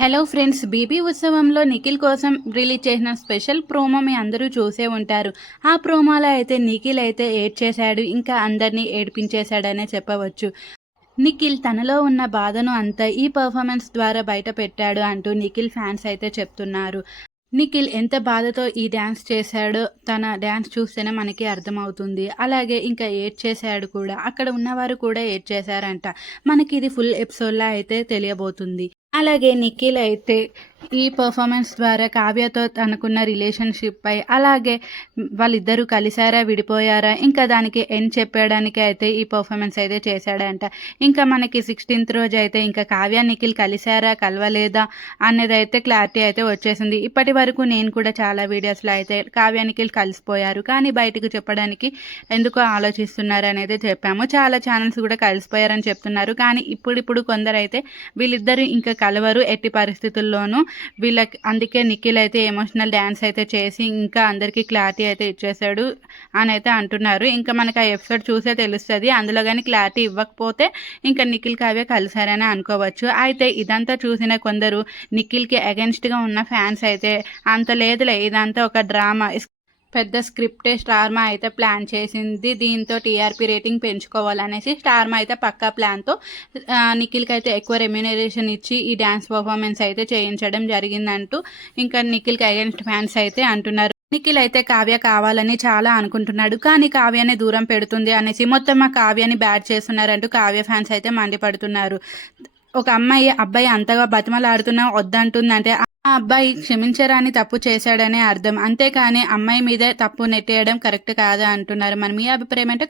Hello friends, BB ఉత్సవంలో నిఖిల్ కోసం release చేసిన స్పెషల్ ప్రోమో మీ అందరూ చూసే ఉంటారు. ఆ ప్రోమోలో అయితే నిఖిల్ అయితే ఏడ్చేశాడు, ఇంకా అందరినీ ఏడిపించేశాడనే చెప్పవచ్చు. నిఖిల్ తనలో ఉన్న బాధను అంతా ఈ పర్ఫార్మెన్స్ ద్వారా బయట పెట్టాడు అంటూ నిఖిల్ ఫ్యాన్స్ అయితే చెప్తున్నారు. నిఖిల్ ఎంత బాధతో ఈ డ్యాన్స్ చేశాడో తన డ్యాన్స్ చూస్తేనే మనకి అర్థమవుతుంది. అలాగే ఇంకా ఏడ్చేశాడు కూడా. అక్కడ ఉన్నవారు కూడా ఏడ్చేశారంట. మనకి ఇది ఫుల్ ఎపిసోడ్‌లా అయితే తెలియబోతుంది. అలాగే నిఖిల్ అయితే ఈ పర్ఫార్మెన్స్ ద్వారా కావ్యతో తనకున్న రిలేషన్‌షిప్ పై, అలాగే వాళ్ళిద్దరూ కలిసారా, విడిపోయారా, ఇంకా దానికి ఎండ్ చెప్పడానికి అయితే ఈ పర్ఫార్మెన్స్ అయితే చేశాడంట. ఇంకా మనకి 16th రోజు అయితే ఇంకా కావ్య నిఖిల్ కలిసారా, కలవలేదా అనేదైతే క్లారిటీ అయితే వచ్చేసింది. ఇప్పటి వరకు నేను కూడా చాలా వీడియోస్‌లో అయితే కావ్య నిఖిల్ కలిసిపోయారు, కానీ బయటకు చెప్పడానికి ఎందుకో ఆలోచిస్తున్నారు అనేది చెప్పాము. చాలా ఛానల్స్ కూడా కలిసిపోయారని చెప్తున్నారు. కానీ ఇప్పుడు కొందరైతే వీళ్ళిద్దరూ ఇంకా కలవరు ఎట్టి పరిస్థితుల్లోనూ, వీళ్ళకి అందుకే నిఖిల్ అయితే ఎమోషనల్ డ్యాన్స్ అయితే చేసి ఇంకా అందరికీ క్లారిటీ అయితే ఇచ్చేసాడు అని అయితే అంటున్నారు. ఇంకా మనకు ఆ ఎపిసోడ్ చూసే తెలుస్తుంది. అందులో కానీ క్లారిటీ ఇవ్వకపోతే ఇంకా నిఖిల్ కావ్య కలిసారని అనుకోవచ్చు. అయితే ఇదంతా చూసిన కొందరు నిఖిల్కి అగెన్స్ట్గా ఉన్న ఫ్యాన్స్ అయితే అంత లేదులే, ఇదంతా ఒక డ్రామా, పెద్ద స్క్రిప్టే స్టార్మా అయితే ప్లాన్ చేసింది, దీంతో టీఆర్పీ రేటింగ్ పెంచుకోవాలనేసి స్టార్మా అయితే పక్కా ప్లాన్తో నిఖిల్కి అయితే ఎక్కువ రెమ్యూనరేషన్ ఇచ్చి ఈ డ్యాన్స్ పర్ఫార్మెన్స్ అయితే చేయించడం జరిగిందంటూ ఇంకా నిఖిల్కి అగెన్స్ట్ ఫ్యాన్స్ అయితే అంటున్నారు. నిఖిల్ అయితే కావ్య కావాలని చాలా అనుకుంటున్నాడు, కానీ కావ్యాన్ని దూరం పెడుతుంది అనేసి మొత్తం ఆ కావ్యాన్ని బ్యాడ్ చేస్తున్నారంటూ కావ్య ఫ్యాన్స్ అయితే మండిపడుతున్నారు. ఒక అబ్బాయి అంతగా బతిమలాడుతున్నా వద్దంటుందంటే ఆ అబ్బాయి క్షమించరాని తప్పు చేశాడనే అర్థం. అంతేకాని అమ్మాయి మీద తప్పు నెట్టేయడం కరెక్ట్ కాదా అంటున్నారు. మరి మీ అభిప్రాయం అంటే